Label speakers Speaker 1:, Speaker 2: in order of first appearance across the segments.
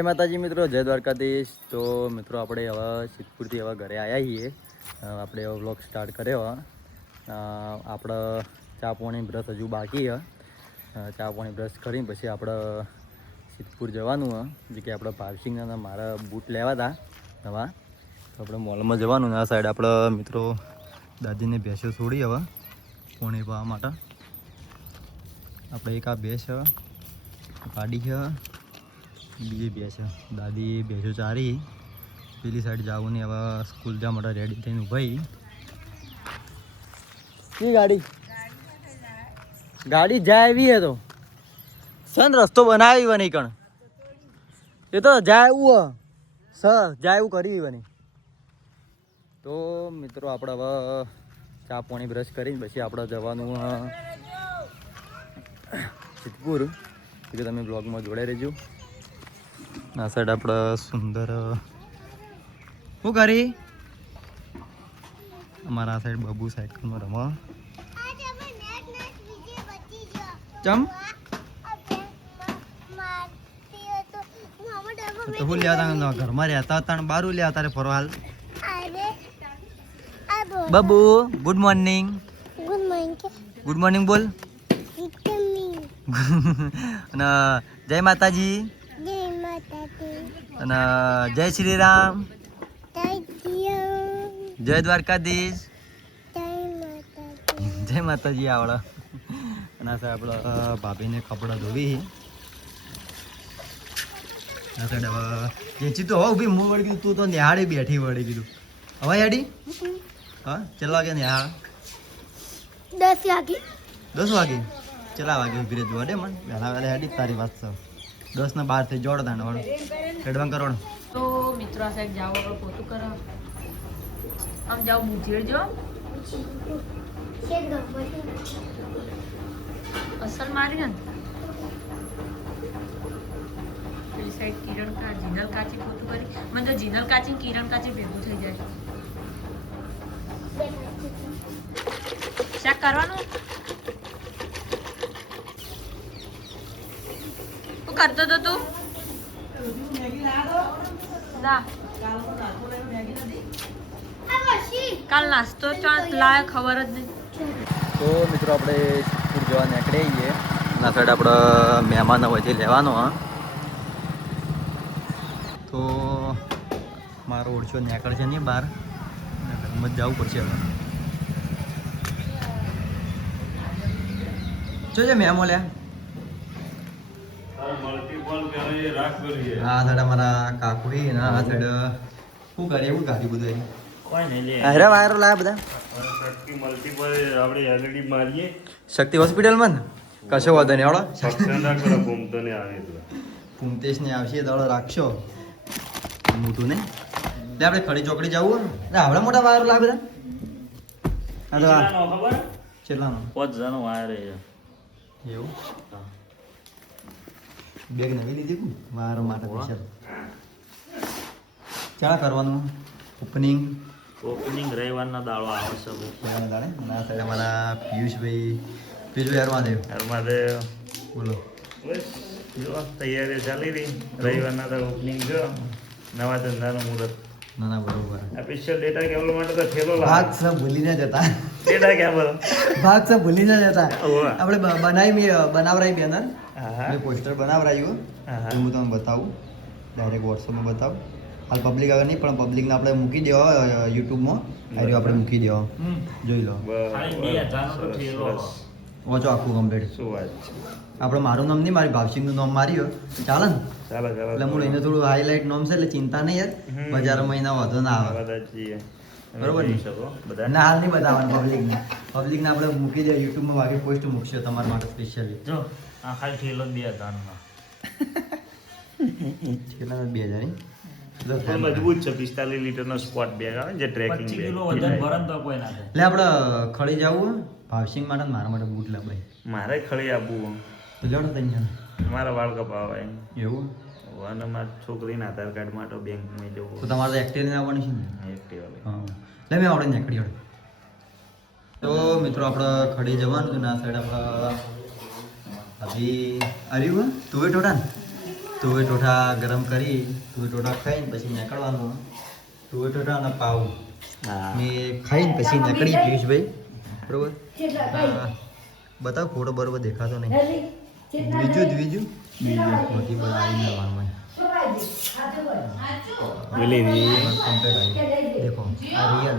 Speaker 1: જય માતાજી મિત્રો, જય દ્વારકાધીશ. તો મિત્રો, આપણે હવે સિદ્ધપુરથી હવે ઘરે આવ્યા છીએ. આપણે હવે વ્લોગ સ્ટાર્ટ કર્યો. આપણે ચા પાણી બ્રશ હજુ બાકી છે. ચા પાણી બ્રશ કરીને પછી આપણે સિદ્ધપુર જવાનું હે જે કે આપણે ભાવસિંગના મારા બૂટ લેવા હતા નવા. તો આપણે મોલમાં જવાનું આ સાઈડ આપણે મિત્રો દાદીને ભેંસો છોડી હવે પોણી પાવા માટે. આપણે એક આ ભેંસ ગાડી છે. બીજી બે છે. દાદી બેસો ચારી. પેલી સાઈડ જવું ને હવે સ્કૂલ જવા માટે રેડી થઈને ઉભાઈ કઈ ગાડી? ગાડી જાય એવી હે તો. સન રસ્તો બનાવી બની કણ. એ તો જાય એવું સ જાય એવું કરી વની તો મિત્રો આપણે હવે ચા પાણી બ્રશ કરીને પછી આપણે જવાનું સિદ્ધપુર. કે તમે બ્લોગમાં જોડાઈ રહેજો. આ સાઈડ આપણે સુંદર શું કરી? અમારા આ સાઈડ બબુ સાયકલમાં રમવા. ચમ? તો હું લેવા તા ઘરમાં રહ્યા હતા ને બારું લ્યા તારે ફરો હાલ. બબુ good morning
Speaker 2: good morning
Speaker 1: good morning બોલ અને જય માતાજી. અને જય શ્રી રામ
Speaker 2: જય
Speaker 1: દ્વારકાધીશ.
Speaker 2: જય માતાજી
Speaker 1: આવડો. અને સાહેબ આપણે ભાભીને કપડાં ધોવી ચેચી તો હવે ઊભી હું વળી કીધું તું તો નિહાળી બેઠી વળી કીધું. હવે હેડી? હા ચેલા વાગે નિહાળ?
Speaker 2: દસ વાગે.
Speaker 1: દસ વાગે? ચેલા વાગે ઊભી રહેજો અડે મને. વહેલા વહેલા હેડી તારી વાત છે દસ ને બાર થઈ જોડ કરો
Speaker 3: તો મિત્રો, આ જાઓ આપણે પોતું કરો. આમ જાઓ બુધેડ જો અસલ મારી ને પેલી સાઈડ કિરણ કા, જીનલ કાચી પોતું કરી. મને તો જીનલ કાચી કિરણ કાચી ભેગું થઈ જાય. શાક કરવાનું? કરતો તો તું? કાલ નાસ્તો લાય, ખબર જ નહીં.
Speaker 1: તો મિત્રો આપણે સિદ્ધપુર જવા નીકળી જઈએ ના સાઈડ આપણે મહેમાન હોયથી લેવાનો, હા. તો મારો ઓળશો નીકળશે નહીં બહાર. ઘરમાં જવું પડશે હવે. જો છે મેમો લે. હા સાઈડ અમારા ને આ સાઈડ શું કરે એવું ગાડી બધું અરે વાયરો લાયા બધા.
Speaker 4: શક્તિ મલ્ટીપલ આપણે એલઈડી મારીએ.
Speaker 1: શક્તિ હોસ્પિટલમાં ને? કશો વાંધો નહીં આવડો.
Speaker 4: ને આવે તો
Speaker 1: કુમતેશને આવશે દડો રાખશો. મોટું ને એટલે આપણે ખડી ચોકડી જવું ને આવડા મોટા વાયર લાવે બધા. હા તો આ.
Speaker 4: ખબર?
Speaker 1: કેટલાનો?
Speaker 4: પાંચ જણો વાયર
Speaker 1: એવું? બેગ નવી લીધી મારો માટે સ્પેશિયલ ક્યાં કરવાનું ઓપનિંગ
Speaker 4: ઓપનિંગ રવિવારના દાડો આવે છે બહુ.
Speaker 1: દાળે? ના સાઈડ અમારા પિયુષભાઈ. પેલું યારમાં દેવ
Speaker 4: એમાં તે
Speaker 1: બોલો
Speaker 4: તૈયારી ચાલી રહી. રવિવારના દાળ ઓપનિંગ જો નવા ધંધાનું મુહૂર્ત.
Speaker 1: ના ના બરોબર.
Speaker 4: સ્પેશિયલ ડેટા કેવલ માટે તો લાગે.
Speaker 1: સબ ભૂલી ના જતા ભાગ સબ ભૂલી ના જતા. આપણે બનાવી મેં બનાવરાઈ બેનર
Speaker 4: હા હા
Speaker 1: મેં પોસ્ટર બનાવરાયું
Speaker 4: હા,
Speaker 1: તમને બતાવું. ડાયરેક્ટ વોટ્સઅપમાં બતાવું. હાલ પબ્લિક આગળ નહીં પણ પબ્લિકને આપણે મૂકી દેવા યુટ્યુબમાં આર્યો આપણે મૂકી દેવા. જોઈ લો. વાંચો આખું કમ્પ્લીટ
Speaker 4: શું વાત છે?
Speaker 1: આપણે મારું નામ નહીં મારી ભાવસિંગનું નામ માર્યું ચાલે ને? એટલે હું એને થોડું હાઇલાઇટ નામ છે એટલે ચિંતા નહીં યાર. બજારમાં એના વધુ ના આવે. બરોબર ને? હાલ નહીં બતાવવાનું પબ્લિકને પબ્લિકને આપણે મૂકી દે યુટ્યુબમાં વાગે પોસ્ટ મૂકશે તમારા માટે સ્પેશિયલી
Speaker 4: જો આ ખાલી ઠેલો બે હજાર
Speaker 1: ઠેલા બે હજાર?
Speaker 4: મજબૂત છે પિસ્તાલીસ લીટરનો સ્પોટ બેગ આવે જે ટ્રેકિંગ બેગ
Speaker 1: એટલે આપણે ખડી જવું ભાવસિંગ માટે ને મારા માટે બૂટ લે ભાઈ
Speaker 4: મારે ખળી આપવું.
Speaker 1: તો લેવડો તૈયાર.
Speaker 4: મારા વાળ કપાવાય
Speaker 1: એવું?
Speaker 4: અને મારા છોકરીના આધાર કાર્ડ માટે બેંકમાં
Speaker 1: તો
Speaker 4: જવું
Speaker 1: તમારે તો એક્ટિવ ને આવવાનું છે ને?
Speaker 4: એક્ટિવ
Speaker 1: લે મેં આવડે નીકળી આવડે. તો મિત્રો આપણે ખડી જવાનું છે ને આ સાઈડ આપણે હજી આવ્યું તું એ ટોટા ને? તુવે ટોઠા ગરમ કરી તુવે ટોઠા ખાઈને પછી નીકળવાનું તુવે ટોઠા અને પાવું
Speaker 4: હા.
Speaker 1: ખાઈને પછી નીકળી પિયુષભાઈ. બરોબર? બતાવ ફોટો બરોબર દેખાતો નહીં. બીજું જ બીજું? બીજું મોટી બનાવીને આવવાનું.
Speaker 4: પેલી
Speaker 1: ले આવી આ રિયલ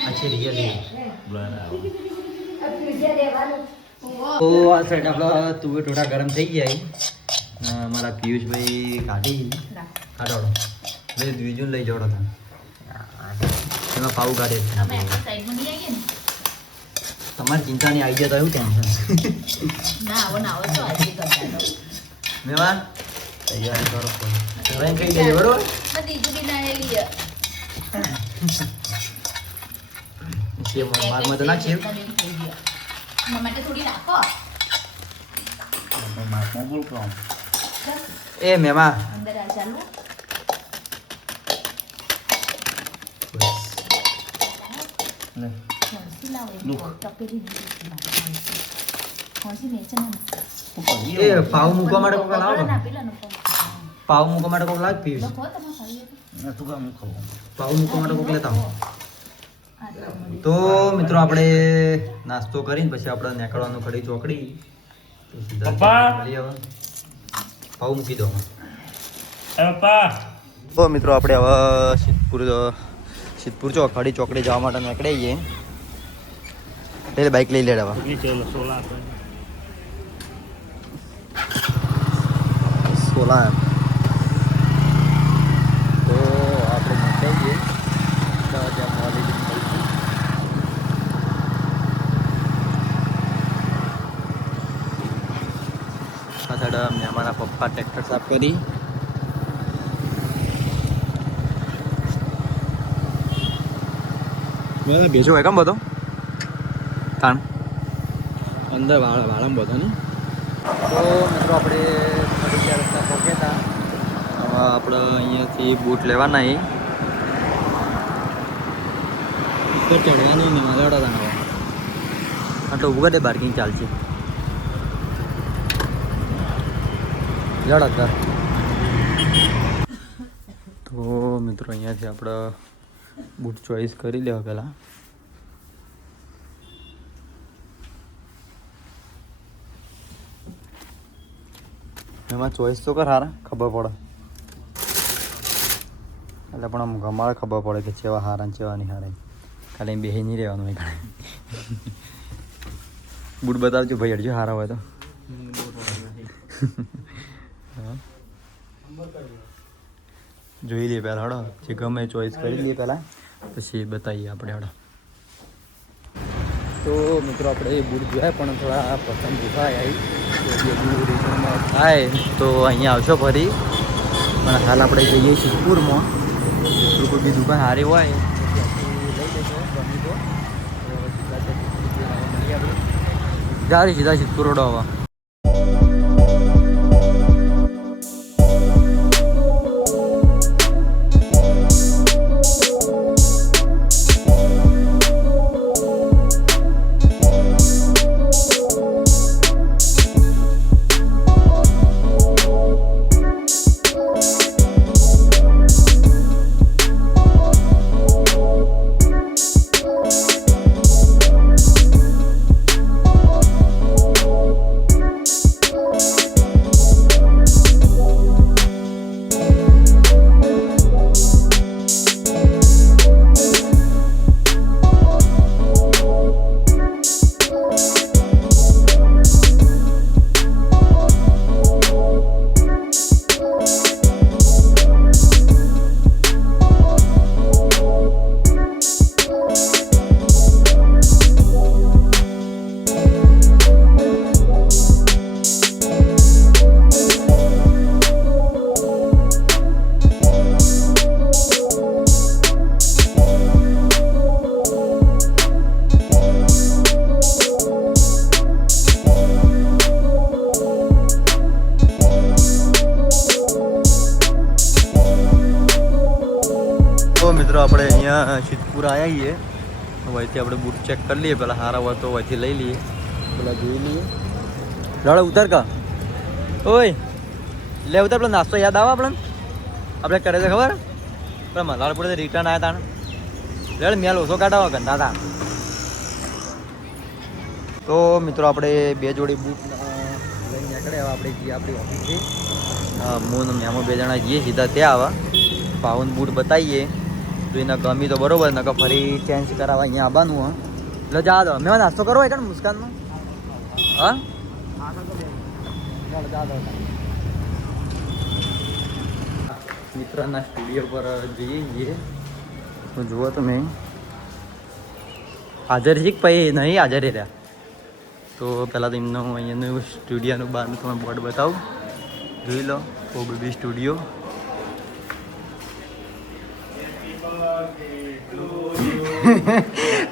Speaker 1: આ છે રિયલ તો આ સેટ આપણા તુવે ટોટા ગરમ થઈ ગયા મારા પિયુષભાઈ કાઢી કાઢાડો એટલે બીજું લઈ જાડો તમે એમાં પાવું કાઢે છે.
Speaker 3: અમે આપણા સાઈડમાં આવીએ ને
Speaker 1: તમારી ચિંતાની આવી જાય તો એવું ટેન્શન
Speaker 3: ના આવો ના આવો તો આજે કરતા રહો
Speaker 1: મેવાન તૈયારી કરો હવે કઈ દઈએ બરોબર?
Speaker 3: ના બીજું બી ના લઈએ
Speaker 1: સેવ માગમાં તો નાખીએ.
Speaker 3: માટે થોડી રાખો.
Speaker 4: માપમાં બોલ કોમ
Speaker 1: એ મેમા.
Speaker 3: અંદર આ ચાલુ.
Speaker 4: લે.
Speaker 1: એ પાવ મૂકવા માટે કોક લાવો
Speaker 3: ના પેલા નો
Speaker 1: પાવ મૂકવા માટે કોક લાગ પીશ પાવ મૂકવા માટે કોક લેતા.
Speaker 3: તો
Speaker 1: મિત્રો આપણે નાસ્તો કરીને પછી આપણે નીકળવાનું ખડી ચોકડી પાવ મૂકી દો તો મિત્રો આપણે હવે સિદ્ધપુર સિદ્ધપુર ચોક ખડી ચોકડી જવા માટે નીકળી જઈએ એટલે બાઇક લઈ
Speaker 4: લેવા સોલા
Speaker 1: સોલા તો આપણે નીકળી જઈએ તો ત્યાં મોલી નીકળીશું. સાઈડ અમે અમારા પપ્પા ટ્રેક્ટર સાફ કરી. ભેજો હોય કેમ બધો? તાણ. અંદર વાળા વાળામાં બધો ને? તો મિત્રો આપણે ફરી રસ્તા પહોંચ્યા હતા. હવે આપણે અહીંયાથી બૂટ લેવાના એ ચડવાની ને મારા આટલું આટલો બાર્કિંગ ચાલશે. જડ અત્યારે તો મિત્રો અહીંયાથી આપણે બૂટ ચોઈસ કરી લેવા પહેલાં એમાં ચોઈસ તો કર હારા ખબર પડે. એટલે પણ આમ ગમાડે ખબર પડે કે ચેવા હારા ને ચેવા નહીં હારા ખાલી એમ બેહી નહીં રહેવાનું હોય ખાલી બૂટ બતાવજો ભાઈ અડજો હારા હોય તો. જોઈ લઈએ પહેલાં હડો જે ગમે ચોઈસ કરી લઈએ પહેલાં. પછી બતાવીએ આપણે હડો તો મિત્રો, આપણે એ બૂટ જોયા, પણ થોડા પસંદ થાય આવી થાય. તો અહીંયા આવશો ફરી. પણ હાલ આપણે જઈએ સિદ્ધપુરમાં જો કોઈ બી દુકાન સારી હોય લઈ સીધા સિદ્ધપુર રોડ હવે સિદ્ધપુર આવ્યા છીએ. વહીથી આપણે બૂટ ચેક કરી લઈએ. પેલા સારા હોય તો વહીથી લઈ લઈએ. પેલા જોઈ લઈએ. રાડો, ઉતાર કા? ઓય, લે ઉતર, પેલો નાસ્તો યાદ આવે આપણે આપણે કરે છે ખબર? પેલા મલારપુરથી રિટર્ન આવ્યા હતા રેડ મેલ ઓછો કાઢાવો ગંદા તા. તો મિત્રો, આપણે બે જોડી બૂટ લઈ લઈને નીકળ્યા આપણે જે આપણી ઓફિસથી હું મેમો બે જણા જઈએ, સીધા ત્યાં આવા. પાવન બૂટ બતાવીએ. જો એના ગમી તો બરોબર, નકર ફરી ચેન્જ કરાવવા અહીંયા આવવાનું, હા. એટલે જા દો, મેં નાસ્તો કરવો હોય કે મુસ્કાનનો હા. મિત્રના સ્ટુડિયો પર જઈએ છીએ તો જુઓ તમે હાજર છે કે પછી નહીં હાજર રહ્યા? તો પહેલાં તો એમનું અહીંયાનું સ્ટુડિયોનું બહારનું તમે બોર્ડ બતાવું. જોઈ લો ઓ બેબી સ્ટુડિયો.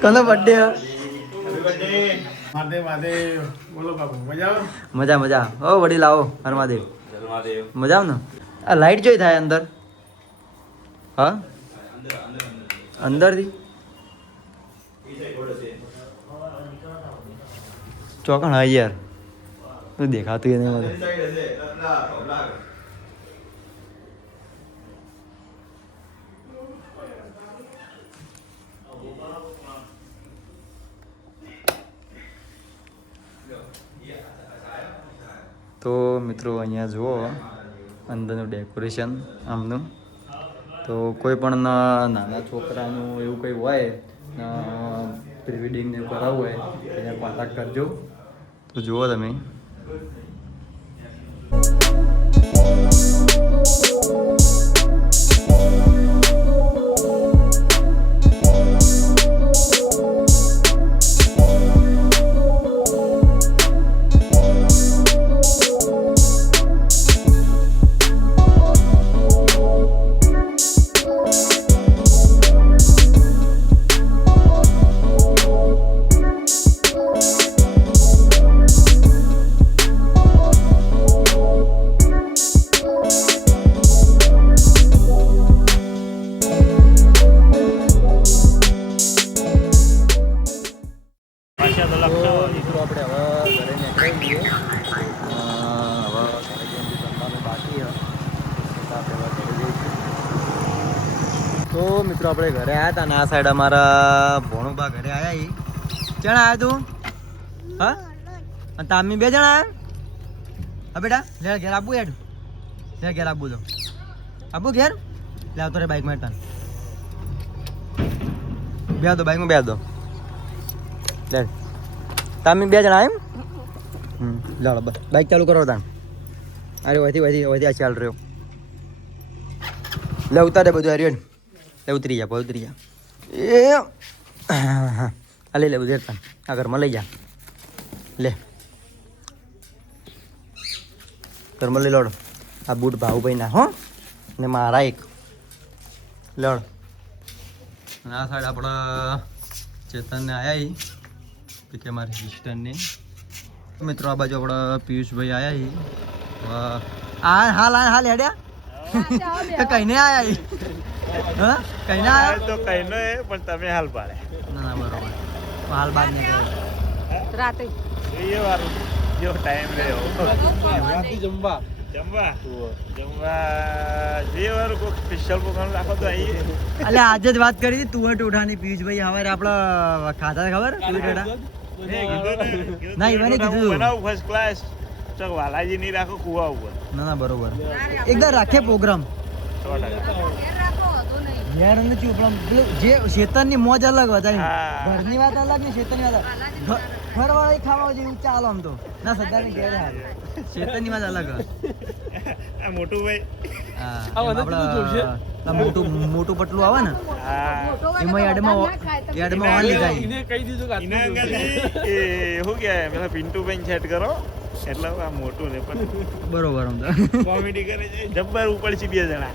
Speaker 1: કોનો બર્થડે
Speaker 5: મહાદેવ મહાદેવ મજા
Speaker 1: મજા ઓ વડીલ આવો હરમાદેવ. મજા આવે ને? આ લાઈટ જોઈ થાય અંદર? હા? અંદરથી? ચોકણ હા યાર. તું દેખાતું એને તો મિત્રો અહીંયા જુઓ, અંદરનું ડેકોરેશન આમનું. તો કોઈ પણ નાના છોકરાનું એવું કંઈ હોય પ્રી વેડિંગને કરાવવું હોય, એને કોન્ટેક્ટ કરજો. તો જુઓ તમે. મિત્રો આપણે ઘરે આવ્યા હતા ને આ સાઈડ અમારા ભોણુબા ઘરે આવ્યા ઈ. જણા આવ્યા તું? હા? અને તામી બે જણા આવ્યા હા બેટા, લે, ઘેર આપવું હેડ. લે, ઘેર આપું તો. આપું ઘેર? લે, આવતો રે બાઇકમાં તને બે દો બાઇકમાં બે દો લે. તામી બે જણા એમ? હમ લાડો બસ. બાઇક ચાલુ કરો તાણ. અરે વધી વધી વધી આ ચાલ રહ્યો. લે, ઉતારે બધું હાર્યું લે ઉતરી જા ભાઈ ઉતરી જા. એ આ લઈ લે ઉતરતા આ ઘરમાં લઈ જા. લે. ઘરમાં લઈ લોડ. આ બૂટ ભાવુભાઈ ના હો. ને મારા એક. લોડ. આ સાઈડ આપણા ચેતનને આવ્યા કે મારી સિસ્ટરને મિત્રો આ બાજુ આપણા પિયુષભાઈ આવ્યા. આ હાલ હાલ હાલ હેડ્યા. કઈને આયા હા? કઈને આયા
Speaker 4: તો કઈ નો એ પણ તમે હાલ પાડે.
Speaker 1: ના ના બરોબર. હાલ બાદ કરે
Speaker 3: રાતે.
Speaker 4: એ વારું જો ટાઈમ રહ્યો.
Speaker 5: જમવા.
Speaker 4: જમવા? જમવા જે વારું કોઈ સ્પેશિયલ પ્રોગ્રામ રાખો તો આવીએ
Speaker 1: અલે આજે જ વાત કરી હતી તુવર ટોઠાની ભાઈ હવે આપણા ખાતા ખબર? તુવર ટોઠા
Speaker 4: ને,
Speaker 1: ના, ઈવાને કીધું.
Speaker 4: બનાવું ફર્સ્ટ ક્લાસ તો વાલાજી નહીં રાખો કુવા ઉપર.
Speaker 1: ના ના બરોબર. એકદમ રાખે પ્રોગ્રામ ઘેર અંદર પણ જે શેતનની મોજ અલગ વધારે ઘરની વાત અલગ ને શેતનની વાત અલગ. ઘ- ખાવા જેવું ચાલો આમ તો. ના સદાને ઘેર શેતનની વાત અલગ
Speaker 4: આ મોટું ભાઈ.
Speaker 5: આ
Speaker 1: મોટું મોટું પટલું આવે ને એમાં યાર્ડમાં યાર્ડમાં
Speaker 5: એને કહી દીધું કે
Speaker 4: એ શું કે પેલા પિન્ટુ બેન સેટ કરો. એટલે આ મોટું ને પણ
Speaker 1: બરોબર તો.
Speaker 4: કોમેડી કરે છે. જબ્બર ઉપર છે બે જણા.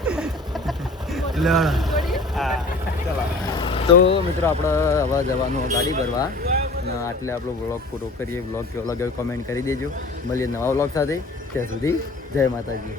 Speaker 4: હા ચલો.
Speaker 1: તો મિત્રો આપણે હવે જવાનું ગાડી ભરવા. અને આટલે આપણો વ્લોગ પૂરો કરીએ. બ્લોગ કેવો લાગ્યો કોમેન્ટ કરી દેજો. મળીએ નવા બ્લોગ સાથે. ત્યાં સુધી જય માતાજી.